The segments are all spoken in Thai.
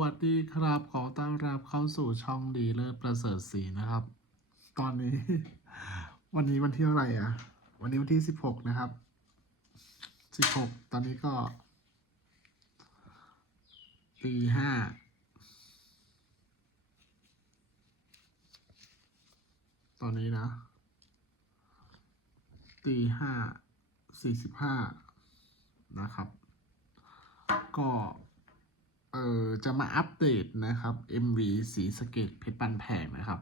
วัสดีครับขอต้อนรับเข้าสู่ช่องดีเลิศประเสริฐศรีนะครับ ตอนนี้ วันนี้วันที่เท่าไหร่อะ วันนี้วันที่สิบหกนะครับสิบหกตอนนี้ก็ตีห้าตอนนี้นะตีห้าสี่สิบห้านะครับ ก็ เออจะมาอัปเดตนะครับ MV สีสะเกตเพชรปันแพงนะครับ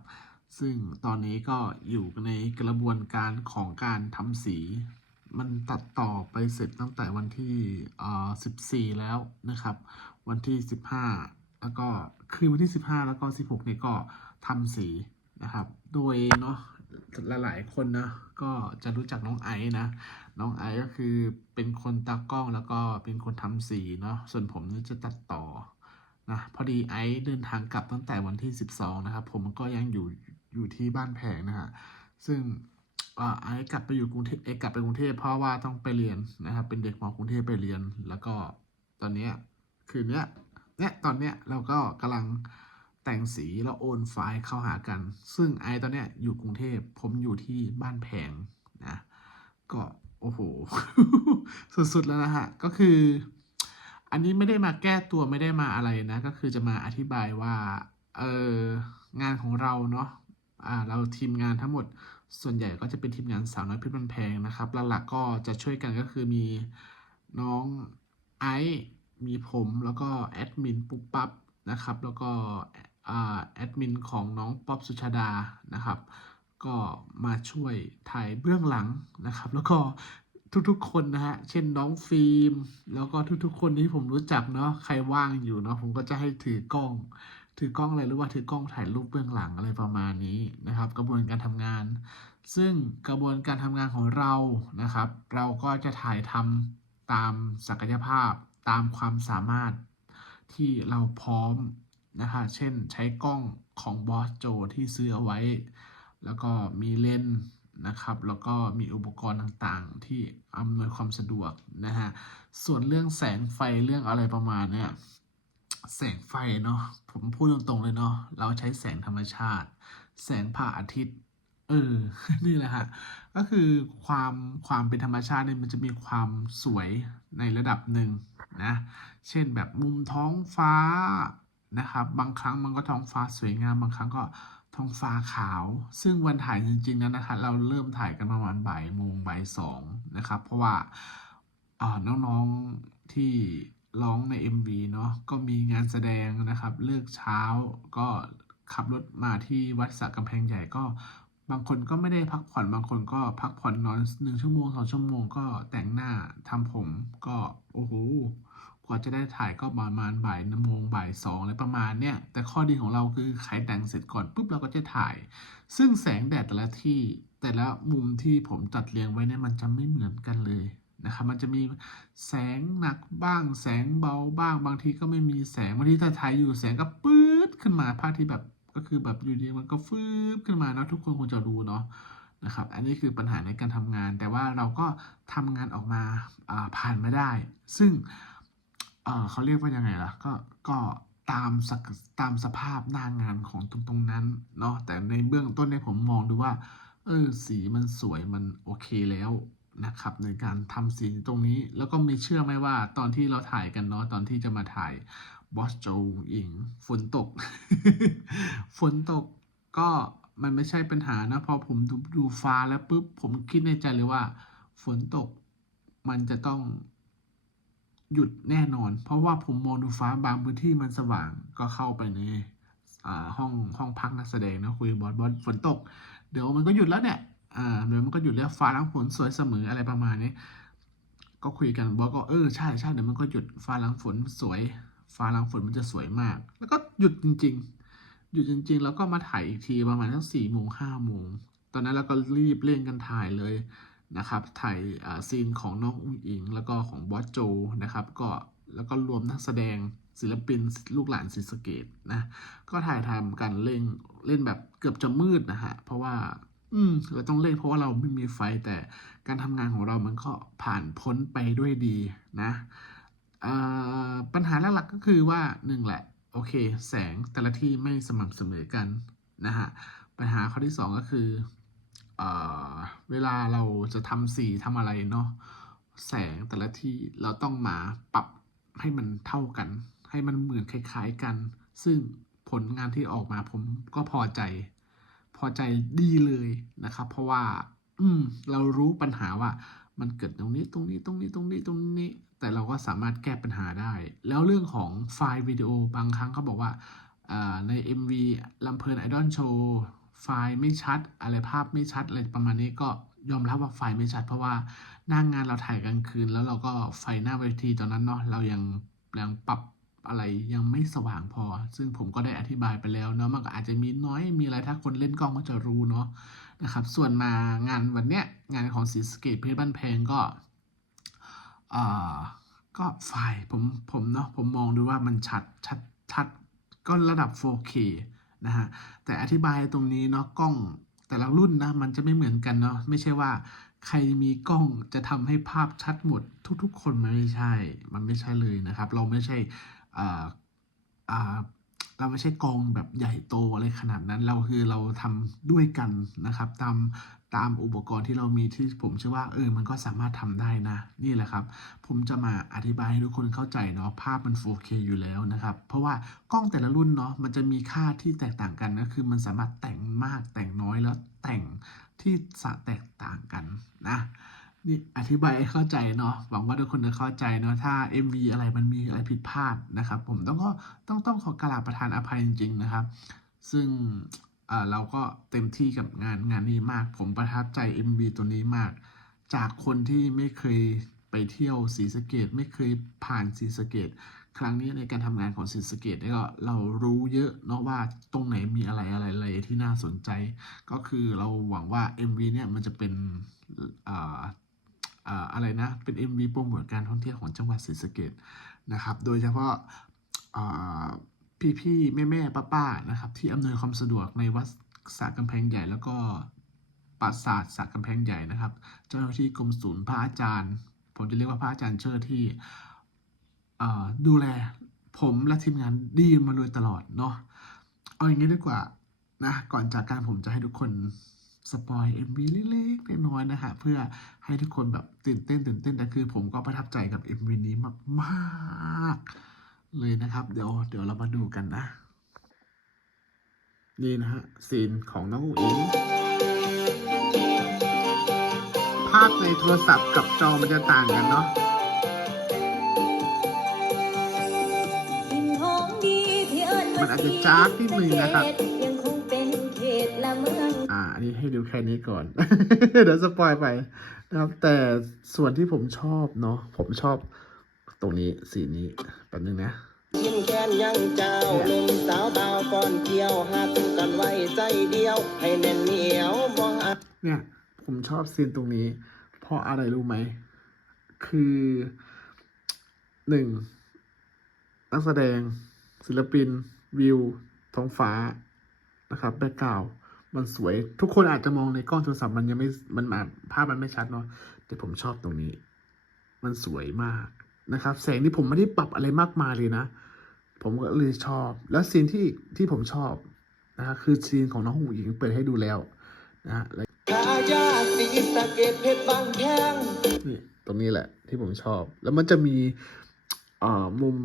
ซึ่งตอนนี้ก็อยู่ในกระบวนการของการทำสี มันตัดต่อไปเสร็จตั้งแต่วันที่อ่า14 แล้วนะครับ วันที่ 15 แล้วก็คือวันที่ 15 แล้วก็ 16เนี่ยก็ทำสีนะครับ โดยเนาะหลายๆคนนะก็จะรู้จักน้องไอซ์นะ น้องไอก็คือเป็นคนตากล้องแล้วก็เป็นคนทำสีเนาะส่วนผมนี่จะตัดต่อนะพอดีไอซ์เดินทางกลับตั้งแต่วันที่ 12 นะครับ ผมก็ยังอยู่อยู่ที่บ้านแพงนะฮะซึ่งไอซ์กลับไปอยู่กรุงเทพเอกลับไปกรุงเทพเพราะว่าต้องไปเรียนนะครับ เป็นเด็กมอกรุงเทพไปเรียน แล้วก็ตอนนี้คืนเนี้ยเนี่ยตอนเนี้ยเราก็กำลังแต่งสีแล้วโอนไฟล์เข้าหากัน ซึ่งไอตอนเนี้ยอยู่กรุงเทพผมอยู่ที่บ้านแพงนะก็ โอ้โห สุดๆแล้วนะฮะ ก็คือ อันนี้ไม่ได้มาแก้ตัวไม่ได้มาอะไรนะ ก็คือจะมาอธิบายว่า เอองานของเราเนาะ อ่า เราทีมงานทั้งหมด ส่วนใหญ่ก็จะเป็นทีมงานสาวน้อยพชรบันแพงนะครับ หลักๆก็จะช่วยกันก็คือมีน้องไอซ์มีผมแล้วก็แอดมินปุ๊บปั๊บนะครับ แล้วก็อ่าแอดมินของน้องป๊อปสุชาดานะครับ ก็มาช่วยถ่ายเบื้องหลังนะครับ แล้วก็ทุกๆ คนนะฮะ เช่นน้องฟิล์ม แล้วก็ทุกๆ คนที่ผมรู้จักเนาะ ใครว่างอยู่เนาะ ผมก็จะให้ถือกล้อง ถือกล้องอะไรหรือว่าถือกล้องถ่ายรูปเบื้องหลังอะไรประมาณนี้นะครับ กระบวนการทำงาน ซึ่งกระบวนการทำงานของเรานะครับ เราก็จะถ่ายทำตามศักยภาพ ตามความสามารถที่เราพร้อมนะคะ เช่นใช้กล้องของบอสโจที่ซื้อเอาไว้ แล้วก็มีเลนส์นะครับ แล้วก็มีอุปกรณ์ต่างๆ ที่อำนวยความสะดวกนะฮะ ส่วนเรื่องแสงไฟเรื่องอะไรประมาณเนี้ยแสงไฟเนาะผมพูดตรงๆเลยเนาะเราใช้แสงธรรมชาติ แสงพระอาทิตย์เออ นี่แหละฮะ ก็คือความความเป็นธรรมชาติเนี่ยมันจะมีความสวยในระดับหนึ่งนะ เช่นแบบมุมท้องฟ้านะครับ บางครั้งมันก็ท้องฟ้าสวยงาม บางครั้งก็ ท้องฟ้าขาว ซึ่งวันถ่ายจริงๆนั้นนะคะเราเริ่มถ่ายกันประมาณบ่ายโมงบ่ายสองนะครับ เพราะว่าอ่าน้องๆที่ร้องใน MV เนาะก็มีงานแสดงนะครับ เลิกเช้าก็ขับรถมาที่วัดสระกำแพงใหญ่ก็บางคนก็ไม่ได้พักผ่อนบางคนก็พักผ่อนนอนหนึ่งชั่วโมงสองชั่วโมงก็แต่งหน้าทำผมก็โอ้โห กว่าจะได้ถ่ายก็ประมาณบ่ายโมงบ่ายสองอะไรประมาณเนี้ยแต่ข้อดีของเราคือใครแต่งเสร็จก่อนปุ๊บเราก็จะถ่าย ซึ่งแสงแดดแต่ละที่แต่ละมุมที่ผมจัดเรียงไว้เนี่ยมันจะไม่เหมือนกันเลยนะครับมันจะมีแสงหนักบ้าง แสงเบาบ้าง บางทีก็ไม่มีแสงบางทีถ้าถ่ายอยู่แสงก็ปื๊ดขึ้นมาภาพที่แบบก็คือแบบอยู่ดีมันก็ฟืบขึ้นมาเนาะทุกคนคงจะรู้เนาะนะครับอันนี้คือปัญหาในการทำงาน แต่ว่าเราก็ทำงานออกมาาผ่านมาได้ ซึ่ง เออเขาเรียกว่ายังไงล่ะ ก็ก็ตามสกตามสภาพหน้างานของตรงตรงนั้นเนาะแต่ในเบื้องต้นเนี่ยผมมองดูว่า เออสีมันสวยมันโอเคแล้วนะครับ ในการทำสีตรงนี้ แล้วก็มีเชื่อไหมว่าตอนที่เราถ่ายกันเนาะตอนที่จะมาถ่ายบอสโจอิงฝนตก ฝนตกก็มันไม่ใช่ปัญหานะพอผมดูดูฟ้าแล้วปุ๊บผมคิดในใจเลยว่า ฝนตกมันจะต้อง หยุดแน่นอน เพราะว่าผมมองดูฟ้าบางพื้นที่มันสว่างก็เข้าไปในอ่าห้องห้องพักนักแสดงนะคุยบอสบอสฝนตก เดี๋ยวมันก็หยุดแล้วเนี่ยอ่าเดี๋ยวมันก็หยุดแล้วฟ้าหลังฝนสวยเสมออะไรประมาณนี้ ก็คุยกันบอสก็เออใช่ใช่เดี๋ยวมันก็หยุดฟ้าหลังฝนสวย ฟ้าหลังฝนมันจะสวยมาก แล้วก็หยุดจริง ๆ หยุดจริง ๆ แล้วก็มาถ่ายอีกทีประมาณทั้งสี่โมงห้าโมงตอนนั้นเราก็รีบเร่งกันถ่ายเลย นะครับถ่ายซีนของน้องอุ้งอิง แล้วก็ของบอสโจนะครับก็แล้วก็รวมนักแสดงศิลปินลูกหลานศรีสเกดนะก็ถ่ายทำกันเล่นเล่นแบบเกือบจะมืดนะฮะเพราะว่า อืมเราต้องเล่นเพราะว่าเราไม่มีไฟแต่การทำงานของเรามันก็ผ่านพ้นไปด้วยดีนะปัญหาหลักๆก็คือว่าหนึ่งแหละโอเค แสงแต่ละที่ไม่สม่ำเสมอกันนะฮะปัญหาข้อที่สองก็คือ เวลาเราจะทำสีทำอะไรเนาะแสงแต่ละที่เราต้องมาปรับให้มันเท่ากัน ให้มันเหมือนคล้าย ๆกัน ซึ่งผลงานที่ออกมาผมก็พอใจ พอใจดีเลยนะครับ เพราะว่า อืม เรารู้ปัญหาว่า มันเกิดตรงนี้ตรงนี้ตรงนี้ตรงนี้ตรงนี้ แต่เราก็สามารถแก้ปัญหาได้ แล้วเรื่องของไฟล์วิดีโอบางครั้งเขาบอกว่าอ่าใน MV ลำเพลินไอดอลโชว์ ไฟล์ไม่ชัด อะไรภาพไม่ชัดอะไรประมาณนี้ก็ยอมรับว่าไฟล์ไม่ชัด เพราะว่าหน้างงานเราถ่ายกลางคืน แล้วเราก็ไฟหน้าเวทีตอนนั้นเนาะเรายังยังปรับอะไรยังไม่สว่างพอ ซึ่งผมก็ได้อธิบายไปแล้วเนาะมันก็อาจจะมีน้อยมีอะไรถ้าคนเล่นกล้องก็จะรู้เนาะนะครับส่วนมางานวันเนี้ยงานของศรีสเกตเพชรบ้านแพงก็อ่าก็ไฟล์ผมผมเนาะผมมองดูว่ามันชัดชัดชัดก็ระดับ 4K นะฮะแต่อธิบายตรงนี้เนาะกล้องแต่ละรุ่นนะมันจะไม่เหมือนกันเนาะไม่ใช่ว่าใครมีกล้องจะทำให้ภาพชัดหมดทุก ๆ คนมันไม่ใช่ มันไม่ใช่เลยนะครับ เราไม่ใช่อ่าอ่า เราไม่ใช่กองแบบใหญ่โตอะไรขนาดนั้น เราคือเราทำด้วยกันนะครับ ตามตามอุปกรณ์ที่เรามีที่ผมเชื่อว่าเออมันก็สามารถทำได้นะ นี่แหละครับ ผมจะมาอธิบายให้ทุกคนเข้าใจเนาะภาพมัน 4K อยู่แล้วนะครับ เพราะว่ากล้องแต่ละรุ่นเนาะมันจะมีค่าที่แตกต่างกันนะคือมันสามารถแต่งมากแต่งน้อยแล้วแต่งที่สะแตกต่างกันนะ นี่อธิบายให้เข้าใจเนาะหวังว่าทุกคนจะเข้าใจเนาะถ้า MV อะไรมันมีอะไรผิดพลาดนะครับ ผมต้องก็ต้องต้องขอกราบประทานอภัยจริง ๆ นะครับ ซึ่งอ่าเราก็เต็มที่กับงานงานนี้มาก ผมประทับใจ MV ตัวนี้มาก จากคนที่ไม่เคยไปเที่ยวศรีสะเกดไม่เคยผ่านศรีสะเกดครั้งนี้ในการทำงานของศรีสะเกดเนี่ยก็เรารู้เยอะเนาะว่าตรงไหนมีอะไรอะไรอะไรที่น่าสนใจ ก็คือเราหวังว่า MV เนี่ยมันจะเป็น อะไรนะ เป็น MV โปรโมทการท่องเที่ยวของจังหวัดศรีสะเกดนะครับ โดยเฉพาะอ่พี่ๆ แม่ๆ ป้าๆ นะครับ ที่อำนวยความสะดวกในวัดสระกำแพงใหญ่แล้วก็ปราสาทสระกำแพงใหญ่นะครับ เจ้าหน้าที่กรมศูนย์พระอาจารย์ ผมจะเรียกว่าพระอาจารย์เชิดที่ดูแลผมและทีมงานดีมาโดยตลอดเนาะ เอาอย่างนี้ดีกว่านะ ก่อนจากการผมจะให้ทุกคน สปอย MV เล็กๆน้อยๆนะฮะเพื่อให้ทุกคนแบบตื่นเต้นตื่นเต้นแต่คือผมก็ประทับใจกับ MV นี้มากๆ เลยนะครับ เดี๋ยวเดี๋ยวเรามาดูกันนะ นี่นะฮะซีนของน้องอิงภาพในโทรศัพท์กับจอมันจะต่างกันเนาะมันอาจจะจ๊ากนิดนึงนะครับ ยังคงเป็นเขตละเมืองอ่าอันนี้ให้ดูแค่นี้ก่อน เดี๋ยวสปอยไปนะครับ แต่ส่วนที่ผมชอบเนาะผมชอบตรงนี้สีนี้แป๊บนึงนะยิ้มแค้นยังเจ้าหนุ่มสาวดาวก่อนเกี่ยวหักกันไว้ใจเดียว ให้แน่นเหนียวบ่หักเนี่ยผมชอบซีนตรงนี้ เพราะอะไรรู้ไหม คือหนึ่งนักแสดง ศิลปิน วิว ท้องฟ้า นะครับแบ็กกราวมันสวย ทุกคนอาจจะมองในกล้องโทรศัพท์มันยังไม่มันอาจภาพมันไม่ชัดเนาะแต่ผมชอบตรงนี้ มันสวยมากนะครับ แสงนี่ผมไม่ได้ปรับอะไรมากมายเลยนะ ผมก็เลยชอบ แล้วซีนที่ที่ผมชอบนะครับคือซีนของน้องหูหญิงเปิดให้ดูแล้วนะฮะทายาทสีสะเกดเพชรบางแพงนี่ตรงนี้แหละที่ผมชอบ แล้วมันจะมีเอ่อมุม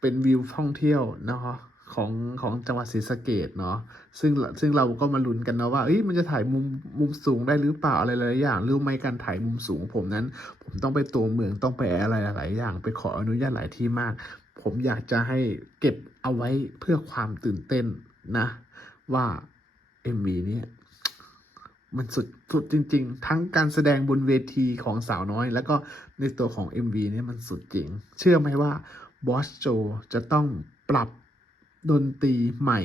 เป็นวิวท่องเที่ยวเนาะ ของของจังหวัดศรีสะเกดเนาะซึ่งซึ่งเราก็มาลุ้นกันเนาะว่าเอ้ยมันจะถ่ายมุมมุมสูงได้หรือเปล่าอะไรหลายอย่างหรู้ไหมการถ่ายมุมสูง ผมนั้น ผมต้องไปตัวเมืองต้องไปอะไรหลายอย่าง ไปขออนุญาตหลายที่มาก ผมอยากจะให้เก็บเอาไว้เพื่อความตื่นเต้นนะ ว่า MV เนี่ยมันสุดสุดจริง ๆ ทั้งการแสดงบนเวทีของสาวน้อย แล้วก็ในตัวของ MV เนี่ยมันสุดจริง เชื่อไหมว่าบอสโจจะต้องปรับ ดนตรีใหม่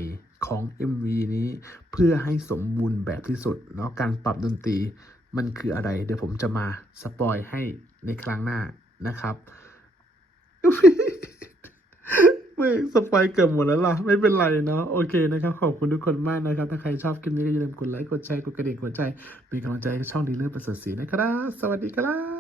ของ MV นี้เพื่อให้สมบูรณ์แบบที่สุดเนาะการปรับดนตรีมันคืออะไร เดี๋ยวผมจะมาสปอยให้ในครั้งหน้านะครับเมื่อสปอยเกือบหมดแล้วล่ะ ไม่เป็นไรเนาะโอเคนะครับ ขอบคุณทุกคนมากนะครับ ถ้าใครชอบคลิปนี้ก็อย่าลืมกดไลค์กดแชร์กดกระดิ่งกดใจ เป็นกำลังใจให้ช่องดีเลิศประเสริฐศรีนะครับ สวัสดีครับ